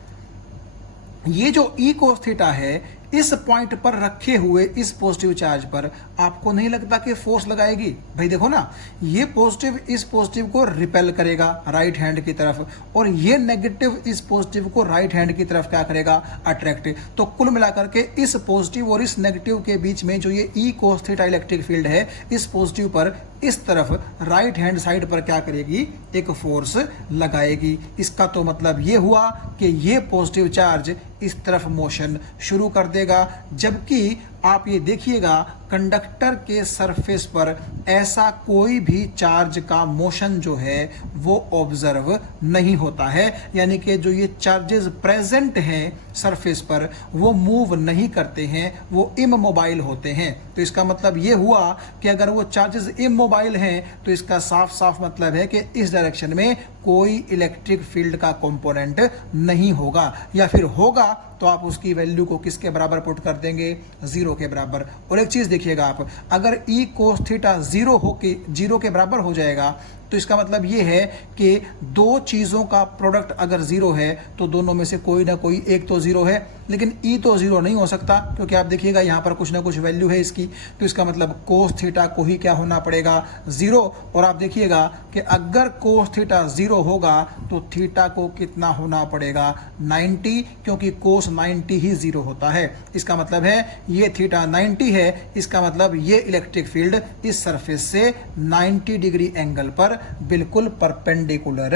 ये जो ई कोस थीटा है, इस पॉइंट पर रखे हुए इस पॉजिटिव चार्ज पर आपको नहीं लगता कि फोर्स लगाएगी? भाई देखो ना, ये पॉजिटिव इस पॉजिटिव को रिपेल करेगा राइट हैंड की तरफ, और ये नेगेटिव इस पॉजिटिव को राइट हैंड की तरफ क्या करेगा, अट्रैक्ट। तो कुल मिलाकर के इस पॉजिटिव और इस नेगेटिव के बीच में जो ये ई कोस थीटा इलेक्ट्रिक फील्ड है, इस पॉजिटिव पर इस तरफ राइट हैंड साइड पर क्या करेगी, एक फोर्स लगाएगी। इसका तो मतलब ये हुआ कि ये पॉजिटिव चार्ज इस तरफ मोशन शुरू कर देगा, जबकि आप ये देखिएगा कंडक्टर के सरफेस पर ऐसा कोई भी चार्ज का मोशन जो है वो ऑब्जर्व नहीं होता है, यानी कि जो ये चार्जेस प्रेजेंट हैं सरफेस पर वो मूव नहीं करते हैं, वो इमोबाइल होते हैं। तो इसका मतलब ये हुआ कि अगर वो चार्जेस इमोबाइल हैं तो इसका साफ साफ मतलब है कि इस डायरेक्शन में कोई इलेक्ट्रिक फील्ड का कंपोनेंट नहीं होगा, या फिर होगा तो आप उसकी वैल्यू को किसके बराबर पुट कर देंगे, जीरो के बराबर। और एक चीज देखिएगा आप, अगर ई कोस थीटा जीरो के बराबर हो जाएगा तो इसका मतलब ये है कि दो चीजों का प्रोडक्ट अगर जीरो है तो दोनों में से कोई ना कोई एक तो जीरो है, लेकिन ई तो जीरो नहीं हो सकता, क्योंकि आप देखिएगा यहाँ पर कुछ ना कुछ वैल्यू है इसकी, तो इसका मतलब कोस थीटा को ही क्या होना पड़ेगा, जीरो। और आप देखिएगा कि अगर कोस थीटा जीरो होगा तो थीटा को कितना होना पड़ेगा, 90, क्योंकि कोस 90 ही जीरो होता है। इसका मतलब है ये थीटा 90 है, इसका मतलब ये इलेक्ट्रिक फील्ड इस सरफेस से 90 डिग्री एंगल पर बिल्कुल परपेंडिकुलर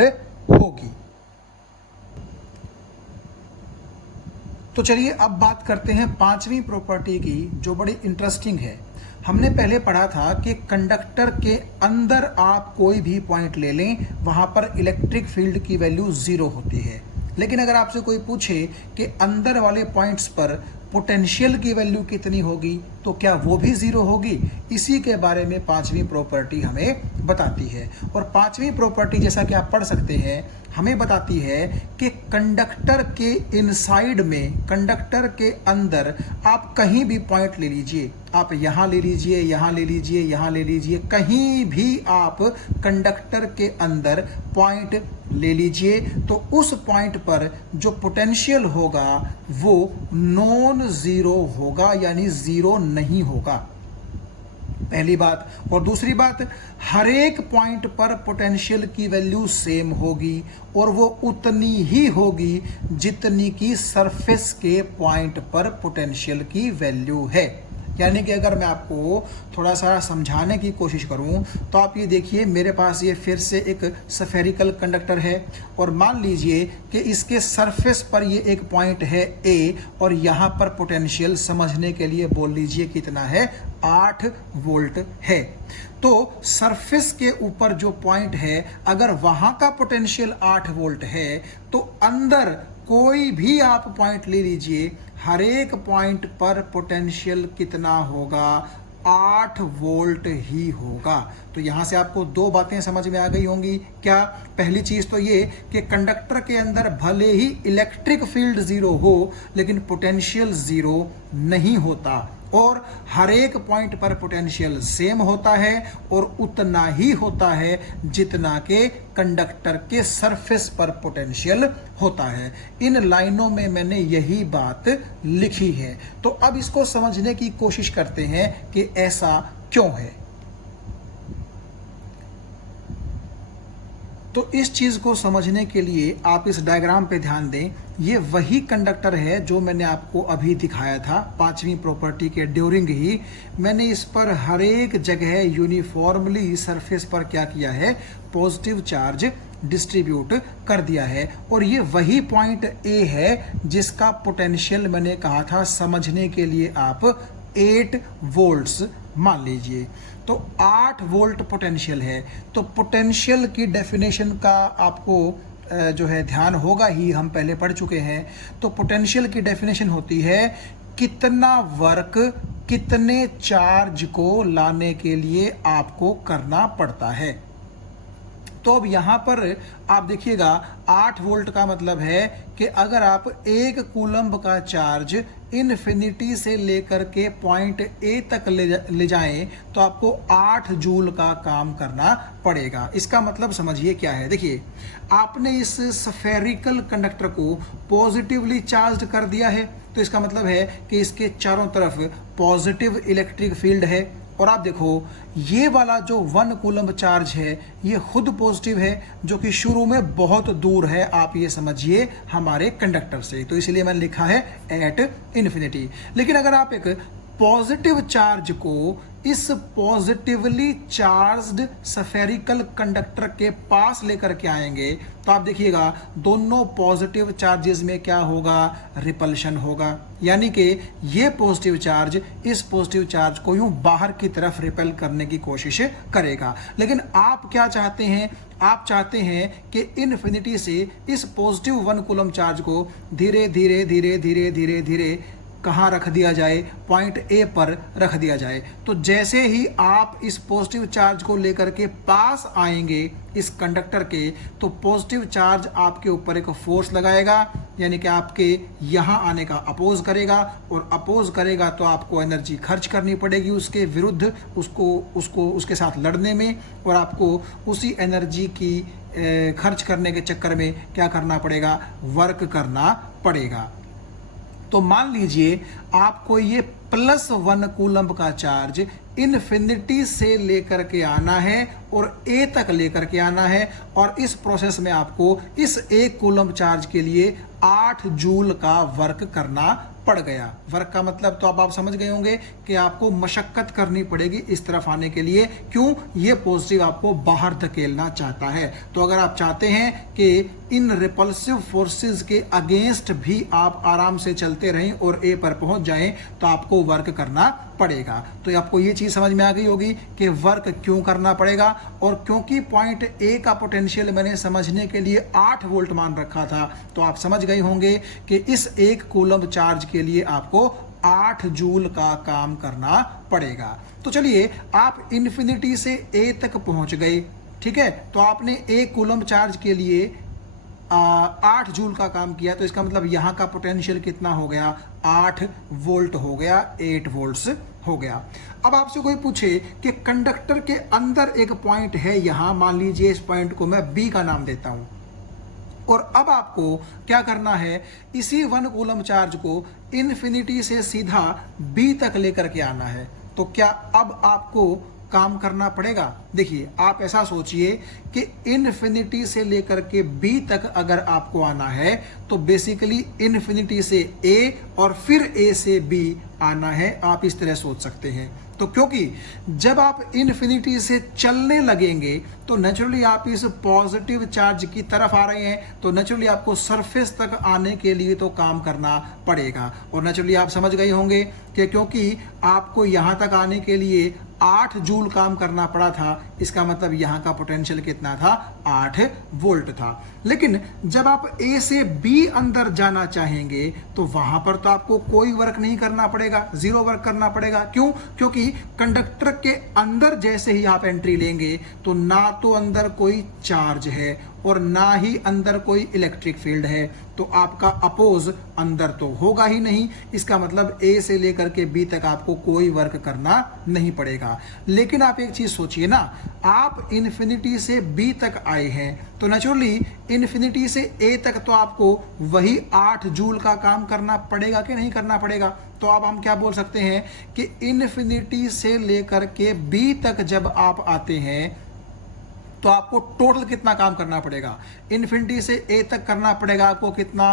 होगी। तो चलिए अब बात करते हैं पांचवी प्रॉपर्टी की, जो बड़ी इंटरेस्टिंग है। हमने पहले पढ़ा था कि कंडक्टर के अंदर आप कोई भी पॉइंट ले लें, वहां पर इलेक्ट्रिक फील्ड की वैल्यू जीरो होती है, लेकिन अगर आपसे कोई पूछे कि अंदर वाले पॉइंट्स पर पोटेंशियल की वैल्यू कितनी होगी, तो क्या वो भी जीरो होगी? इसी के बारे में पांचवी प्रॉपर्टी हमें बताती है। और पांचवी प्रॉपर्टी, जैसा कि आप पढ़ सकते हैं, हमें बताती है कि कंडक्टर के इनसाइड में, कंडक्टर के अंदर आप कहीं भी पॉइंट ले लीजिए, आप यहां ले लीजिए, यहां ले लीजिए, यहां ले लीजिए, कहीं भी आप कंडक्टर के अंदर पॉइंट ले लीजिए, तो उस पॉइंट पर जो पोटेंशियल होगा वो नॉन जीरो होगा, यानी जीरो नहीं होगा, पहली बात। और दूसरी बात, हर एक पॉइंट पर पोटेंशियल की वैल्यू सेम होगी, और वो उतनी ही होगी जितनी की सरफेस के पॉइंट पर पोटेंशियल की वैल्यू है। यानी कि अगर मैं आपको थोड़ा सा समझाने की कोशिश करूं तो आप ये देखिए, मेरे पास ये फिर से एक स्फेरिकल कंडक्टर है, और मान लीजिए कि इसके सरफेस पर ये एक पॉइंट है ए, और यहाँ पर पोटेंशियल समझने के लिए बोल लीजिए कितना है, 8 वोल्ट है। तो सरफेस के ऊपर जो पॉइंट है, अगर वहां का पोटेंशियल 8 वोल्ट है, तो अंदर कोई भी आप पॉइंट ले लीजिए, हर एक पॉइंट पर पोटेंशियल कितना होगा, 8 वोल्ट ही होगा। तो यहां से आपको दो बातें समझ में आ गई होंगी। क्या? पहली चीज तो ये कि कंडक्टर के अंदर भले ही इलेक्ट्रिक फील्ड जीरो हो, लेकिन पोटेंशियल जीरो नहीं होता, और हर एक पॉइंट पर पोटेंशियल सेम होता है, और उतना ही होता है जितना के कंडक्टर के सरफेस पर पोटेंशियल होता है। इन लाइनों में मैंने यही बात लिखी है। तो अब इसको समझने की कोशिश करते हैं कि ऐसा क्यों है। तो इस चीज को समझने के लिए आप इस डायग्राम पे ध्यान दें। ये वही कंडक्टर है जो मैंने आपको अभी दिखाया था पांचवी प्रॉपर्टी के ड्यूरिंग ही। मैंने इस पर हर एक जगह यूनिफॉर्मली सरफेस पर क्या किया है, पॉजिटिव चार्ज डिस्ट्रीब्यूट कर दिया है। और ये वही पॉइंट ए है जिसका पोटेंशियल मैंने कहा था समझने के लिए आप 8 वोल्ट्स मान लीजिए। तो 8 वोल्ट पोटेंशियल है। तो पोटेंशियल की डेफिनेशन का आपको जो है ध्यान होगा ही, हम पहले पढ़ चुके हैं। तो पोटेंशियल की डेफिनेशन होती है कितना वर्क कितने चार्ज को लाने के लिए आपको करना पड़ता है। तो अब यहाँ पर आप देखिएगा 8 वोल्ट का मतलब है कि अगर आप 1 कूलम्ब का चार्ज इन्फिनिटी से लेकर के पॉइंट ए तक ले जाएं तो आपको 8 जूल का काम करना पड़ेगा। इसका मतलब समझिए क्या है। देखिए, आपने इस स्फेरिकल कंडक्टर को पॉजिटिवली चार्ज कर दिया है, तो इसका मतलब है कि इसके चारों तरफ पॉजिटिव इलेक्ट्रिक फील्ड है। और आप देखो, ये वाला जो 1 कूलम्ब चार्ज है ये खुद पॉजिटिव है, जो कि शुरू में बहुत दूर है, आप ये समझिए, हमारे कंडक्टर से। तो इसलिए मैंने लिखा है एट इन्फिनिटी। लेकिन अगर आप एक पॉजिटिव चार्ज को इस पॉजिटिवली चार्ज्ड स्फेरिकल कंडक्टर के पास लेकर के आएंगे तो आप देखिएगा दोनों पॉजिटिव चार्जेस में क्या होगा, रिपल्शन होगा। यानी कि ये पॉजिटिव चार्ज इस पॉजिटिव चार्ज को यूं बाहर की तरफ रिपेल करने की कोशिश करेगा। लेकिन आप क्या चाहते हैं, आप चाहते हैं कि इन्फिनिटी से इस पॉजिटिव 1 कूलम्ब चार्ज को धीरे धीरे धीरे धीरे धीरे धीरे कहाँ रख दिया जाए, पॉइंट ए पर रख दिया जाए। तो जैसे ही आप इस पॉजिटिव चार्ज को लेकर के पास आएंगे इस कंडक्टर के, तो पॉजिटिव चार्ज आपके ऊपर एक फोर्स लगाएगा, यानी कि आपके यहाँ आने का अपोज करेगा, और अपोज करेगा तो आपको एनर्जी खर्च करनी पड़ेगी उसके विरुद्ध, उसको उसके साथ लड़ने में, और आपको उसी एनर्जी की खर्च करने के चक्कर में क्या करना पड़ेगा, वर्क करना पड़ेगा। तो मान लीजिए आपको ये +1 कूलम्ब का चार्ज इन्फिनिटी से लेकर के आना है और ए तक लेकर के आना है, और इस प्रोसेस में आपको इस 1 कूलम्ब चार्ज के लिए 8 जूल का वर्क करना पड़ गया। वर्क का मतलब तो अब आप समझ गए होंगे कि आपको मशक्कत करनी पड़ेगी इस तरफ आने के लिए। क्यों? ये पॉजिटिव आपको बाहर धकेलना चाहता है। तो अगर आप चाहते हैं कि इन रिपल्सिव फोर्सेस के अगेंस्ट भी आप आराम से चलते रहें और ए पर पहुंच जाएं, तो आपको वर्क करना पड़ेगा। तो आपको ये चीज समझ में आ गई होगी कि वर्क क्यों करना पड़ेगा। और क्योंकि पॉइंट ए का पोटेंशियल मैंने समझने के लिए 8 वोल्ट मान रखा था, तो आप समझ गए होंगे कि इस 1 कूलम्ब चार्ज के लिए आपको 8 जूल का काम करना पड़ेगा। तो चलिए, आप इन्फिनिटी से ए तक पहुंच गए, ठीक है। तो आपने 1 कूलम्ब चार्ज के लिए 8 जूल का काम किया, तो इसका मतलब यहां का पोटेंशियल कितना हो गया, 8 वोल्ट हो गया, 8 वोल्ट्स हो गया। अब आपसे कोई पूछे कि कंडक्टर के अंदर एक पॉइंट है, यहां मान लीजिए इस पॉइंट को मैं बी का नाम देता हूं, और अब आपको क्या करना है, इसी 1 कूलम्ब चार्ज को इन्फिनिटी से सीधा बी तक लेकर के आना है। तो क्या अब आपको काम करना पड़ेगा? देखिए, आप ऐसा सोचिए कि इन्फिनिटी से लेकर के बी तक अगर आपको आना है तो बेसिकली इन्फिनिटी से ए और फिर ए से बी आना है, आप इस तरह सोच सकते हैं। तो क्योंकि जब आप इन्फिनिटी से चलने लगेंगे तो नेचुरली आप इस पॉजिटिव चार्ज की तरफ आ रहे हैं, तो नेचुरली आपको सरफेस तक आने के लिए तो काम करना पड़ेगा। और नेचुरली आप समझ गए होंगे कि क्योंकि आपको यहां तक आने के लिए 8 जूल काम करना पड़ा था, इसका मतलब यहां का पोटेंशियल कितना था, 8 वोल्ट था। लेकिन जब आप ए से बी अंदर जाना चाहेंगे तो वहां पर तो आपको कोई वर्क नहीं करना पड़ेगा, 0 वर्क करना पड़ेगा। क्यों? क्योंकि कंडक्टर के अंदर जैसे ही आप एंट्री लेंगे तो ना तो अंदर कोई चार्ज है और ना ही अंदर कोई इलेक्ट्रिक फील्ड है, तो आपका अपोज अंदर तो होगा ही नहीं। इसका मतलब ए से लेकर के बी तक आपको कोई वर्क करना नहीं पड़ेगा। लेकिन आप एक चीज सोचिए ना, आप इन्फिनिटी से बी तक आए हैं तो नेचुरली इन्फिनिटी से ए तक तो आपको वही 8 जूल का काम करना पड़ेगा कि नहीं करना पड़ेगा। तो अब हम क्या बोल सकते हैं कि इन्फिनिटी से लेकर के बी तक जब आप आते हैं तो आपको टोटल कितना काम करना पड़ेगा, इन्फिनिटी से ए तक करना पड़ेगा आपको कितना,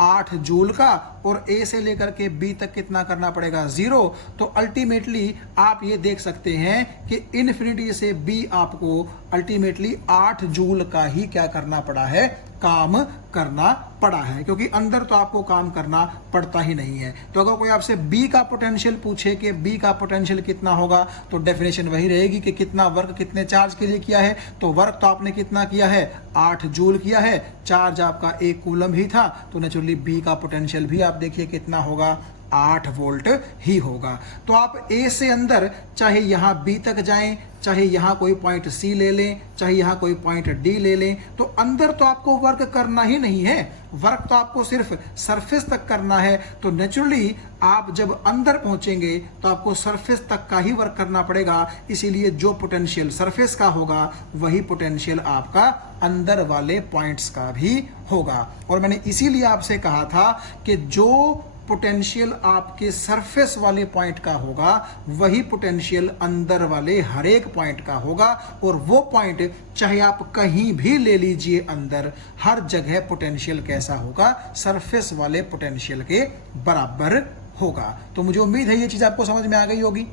8 जूल का, और ए से लेकर के बी तक कितना करना पड़ेगा, 0। तो अल्टीमेटली आप ये देख सकते हैं कि इन्फिनिटी से बी आपको अल्टीमेटली 8 जूल का ही क्या करना पड़ा है, काम करना पड़ा है, क्योंकि अंदर तो आपको काम करना पड़ता ही नहीं है। तो अगर कोई आपसे बी का पोटेंशियल पूछे कि बी का पोटेंशियल कितना होगा, तो डेफिनेशन वही रहेगी कि कितना वर्क कितने चार्ज के लिए किया है। तो वर्क तो आपने कितना किया है, 8 जूल किया है, चार्ज आपका 1 कूलम ही था, तो नेचुरली बी का पोटेंशियल भी आप देखिए कितना होगा, 8 वोल्ट ही होगा। तो आप ए से अंदर चाहे यहां बी तक जाएं, चाहे यहां कोई पॉइंट सी ले लें, चाहे यहां कोई पॉइंट डी ले लें, तो अंदर तो आपको वर्क करना ही नहीं है, वर्क तो आपको सिर्फ सरफेस तक करना है। तो नेचुरली आप जब अंदर पहुंचेंगे तो आपको सरफेस तक का ही वर्क करना पड़ेगा। इसीलिए जो पोटेंशियल सरफेस का होगा वही पोटेंशियल आपका अंदर वाले पॉइंट्स का भी होगा। और मैंने इसीलिए आपसे कहा था कि जो पोटेंशियल आपके सरफेस वाले पॉइंट का होगा वही पोटेंशियल अंदर वाले हर एक पॉइंट का होगा। और वो पॉइंट चाहे आप कहीं भी ले लीजिए अंदर, हर जगह पोटेंशियल कैसा होगा, सरफेस वाले पोटेंशियल के बराबर होगा। तो मुझे उम्मीद है ये चीज आपको समझ में आ गई होगी।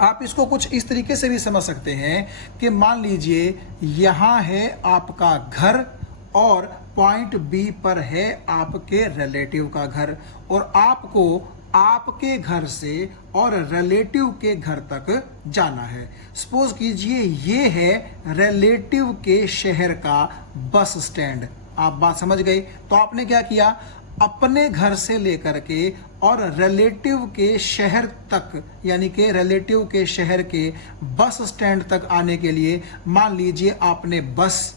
आप इसको कुछ इस तरीके से भी समझ सकते हैं कि मान लीजिए यहां है आपका घर और पॉइंट बी पर है आपके रिलेटिव का घर, और आपको आपके घर से और रिलेटिव के घर तक जाना है। सपोज कीजिए ये है रिलेटिव के शहर का बस स्टैंड। आप बात समझ गए। तो आपने क्या किया, अपने घर से लेकर के और रिलेटिव के शहर तक, यानी कि रिलेटिव के शहर के बस स्टैंड तक आने के लिए मान लीजिए आपने बस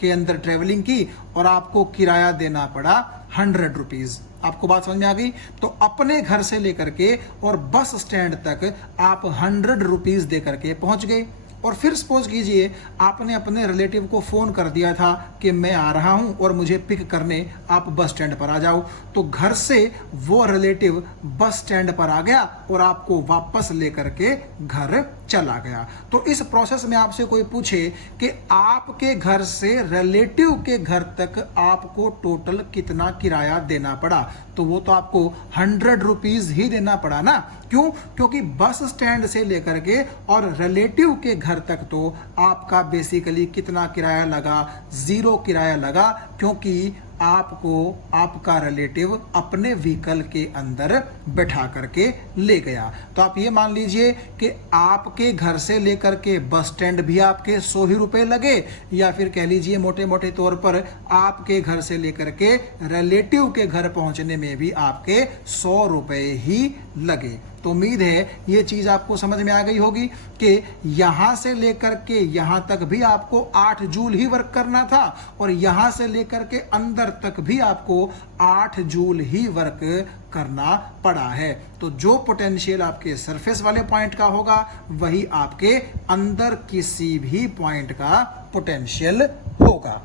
के अंदर ट्रेवलिंग की और आपको किराया देना पड़ा 100 रुपीज। आपको बात समझ में आ गई। तो अपने घर से लेकर के और बस स्टैंड तक आप 100 रुपीज दे करके पहुंच गए। और फिर सपोज कीजिए आपने अपने रिलेटिव को फोन कर दिया था कि मैं आ रहा हूं और मुझे पिक करने आप बस स्टैंड पर आ जाओ। तो घर से वो रिलेटिव बस स्टैंड पर आ गया और आपको वापस लेकर के घर चला गया। तो इस प्रोसेस में आपसे कोई पूछे कि आपके घर से रिलेटिव के घर तक आपको टोटल कितना किराया देना पड़ा, तो वो तो आपको 100 रुपीज ही देना पड़ा ना। क्यों? क्योंकि बस स्टैंड से लेकर के और रिलेटिव के घर तक तो आपका बेसिकली कितना किराया लगा, 0 किराया लगा, क्योंकि आपको आपका रिलेटिव अपने व्हीकल के अंदर बैठा करके ले गया। तो आप ये मान लीजिए कि आपके घर से लेकर के बस स्टैंड भी आपके 100 ही रुपए लगे, या फिर कह लीजिए मोटे मोटे तौर पर आपके घर से लेकर के रिलेटिव के घर पहुंचने में भी आपके 100 रुपए ही लगे। तो उम्मीद है ये चीज आपको समझ में आ गई होगी कि यहां से लेकर के यहां तक भी आपको 8 जूल ही वर्क करना था, और यहां से लेकर के अंदर तक भी आपको 8 जूल ही वर्क करना पड़ा है। तो जो पोटेंशियल आपके सरफेस वाले पॉइंट का होगा वही आपके अंदर किसी भी पॉइंट का पोटेंशियल होगा।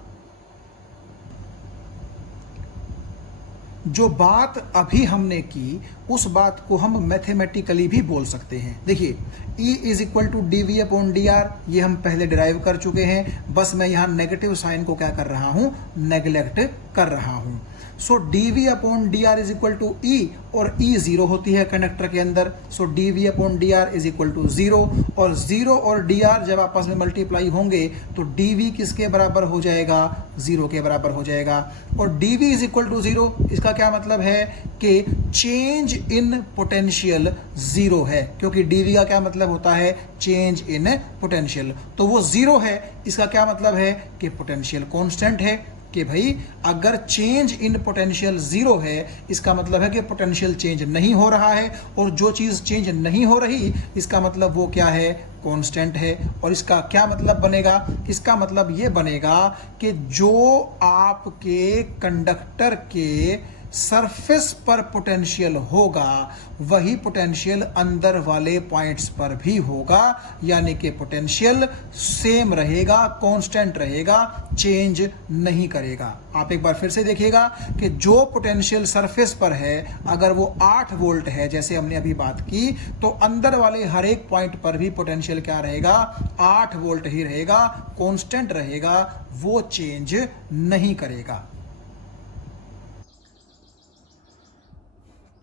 जो बात अभी हमने की उस बात को हम मैथमेटिकली भी बोल सकते हैं। देखिए E is equal to d we upon D r, ये हम पहले डिराइव कर चुके हैं, बस मैं यहां नेगेटिव साइन को क्या कर रहा हूं, नेग्लेक्ट कर रहा हूं। So D we upon D R is equal to E, और ई 0 होती है कंडक्टर के अंदर। So D we upon D R is equal to 0, और 0 और डी आर जब आपस में मल्टीप्लाई होंगे तो डी वी किसके बराबर हो जाएगा, 0 के बराबर हो जाएगा। और d v is equal to 0, इसका क्या मतलब है कि चेंज इन पोटेंशियल 0 है, क्योंकि डी वी का क्या मतलब होता है, चेंज इन पोटेंशियल। तो वो 0 है, इसका क्या मतलब है कि पोटेंशियल कांस्टेंट है। कि भाई अगर चेंज इन पोटेंशियल 0 है, इसका मतलब है कि पोटेंशियल चेंज नहीं हो रहा है, और जो चीज चेंज नहीं हो रही इसका मतलब वो क्या है, कांस्टेंट है। और इसका क्या मतलब बनेगा, इसका मतलब ये बनेगा कि जो आपके कंडक्टर के सरफेस पर पोटेंशियल होगा वही पोटेंशियल अंदर वाले पॉइंट्स पर भी होगा, यानी कि पोटेंशियल सेम रहेगा, कांस्टेंट रहेगा, चेंज नहीं करेगा। आप एक बार फिर से देखिएगा कि जो पोटेंशियल सरफेस पर है अगर वो 8 वोल्ट है जैसे हमने अभी बात की, तो अंदर वाले हर एक पॉइंट पर भी पोटेंशियल क्या रहेगा, 8 वोल्ट ही रहेगा, कांस्टेंट रहेगा, वो चेंज नहीं करेगा।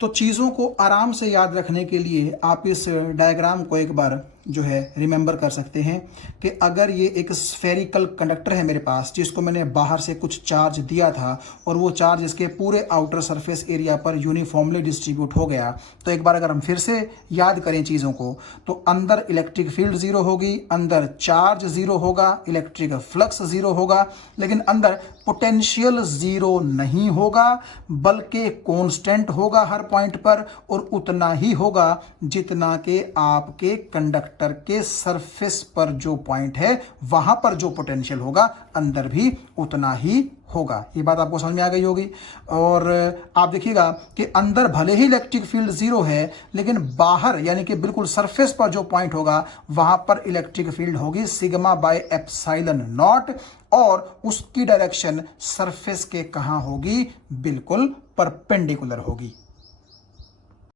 तो चीज़ों को आराम से याद रखने के लिए आप इस डायग्राम को एक बार जो है रिमेंबर कर सकते हैं कि अगर ये एक स्फेरिकल कंडक्टर है मेरे पास, जिसको मैंने बाहर से कुछ चार्ज दिया था और वो चार्ज इसके पूरे आउटर सरफेस एरिया पर यूनिफॉर्मली डिस्ट्रीब्यूट हो गया, तो एक बार अगर हम फिर से याद करें चीज़ों को, तो अंदर इलेक्ट्रिक फील्ड जीरो होगी, अंदर चार्ज जीरो होगा, इलेक्ट्रिक फ्लक्स जीरो होगा, लेकिन अंदर पोटेंशियल जीरो नहीं होगा, बल्कि कांस्टेंट होगा हर पॉइंट पर, और उतना ही होगा जितना कि आपके कंडक्टर के सरफेस पर जो पॉइंट है वहां पर जो पोटेंशियल होगा अंदर भी उतना ही होगा। ये बात आपको समझ में आ गई होगी। और आप देखिएगा कि अंदर भले ही इलेक्ट्रिक फील्ड जीरो है, लेकिन बाहर यानी कि बिल्कुल सरफेस पर जो पॉइंट होगा वहां पर इलेक्ट्रिक फील्ड होगी सिग्मा बाय एप्सिलॉन नॉट, और उसकी डायरेक्शन सरफेस के कहां होगी, बिल्कुल परपेंडिकुलर होगी।